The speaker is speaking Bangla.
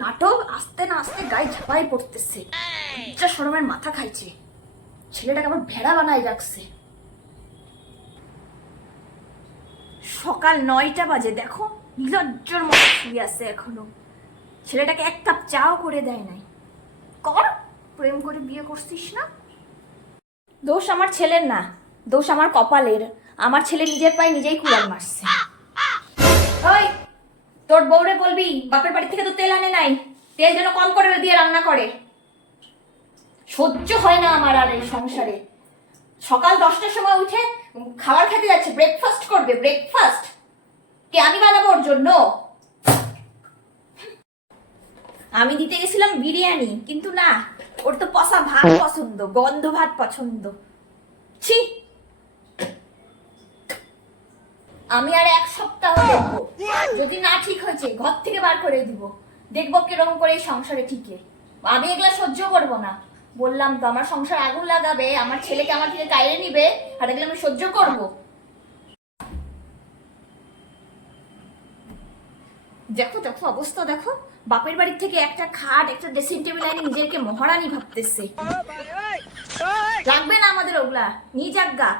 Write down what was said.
নাটক, আস্তে না আস্তে গায়ে ঝাঁপাই পড়তেছে। যা শরমের মাথা খাইছে, ছেলেটাকে আবার ভেড়া বানায় রাখছে। সকাল 9টা বাজে, দেখো নির্লজ্জর মতো শুয়ে আছে এখনো। ছেলেটাকে এক কাপ চাও করে দেয় নাই। কর, প্রেম করে বিয়ে করছিস না। দোষ আমার ছেলের না, দোষ আমার কপালের। আমার ছেলে নিজের পায়ে নিজেই কুড়াল মারছে। ওই, তোর বউরে বলবি বাপের বাড়ি থেকে তো তেল আনে নাই, তেল যেন কম করে দিয়ে রান্না করে। সহ্য হয় না আমার আর এই সংসারে। সকাল 10টার সময় উঠে খাবার খেতে যাচ্ছে, ব্রেকফাস্ট করবে। ব্রেকফাস্ট কে আমি বানাবো ওর জন্য? আমি দিতে গেছিলাম বিরিয়ানি, কিন্তু না, ওর তো পচা ভাত পছন্দ, গন্ধ ভাত পছন্দ। ছি, আমি আর 1 সপ্তাহ দেখবো, যদি না ঠিক হয়েছে ঘর থেকে বার করে দিব। দেখবো কিরকম করে এই সংসারে ঠিকে। আমি এগুলা সহ্য করবো না। বললাম তো, আমার সংসার আগুন লাগাবে, আমার ছেলেকে আমার থেকে কাইরে নিবে, আর এগুলো আমি সহ্য করব। দেখো দেখো অবস্থা দেখো, বাপের বাড়ির থেকে একটা খাট, একটা ড্রেসিং টেবিল আনি নিজেকে মহারানী ভাবতেছে। লাগবে না আমাদের ওগুলা, নিয়ে যাক গা।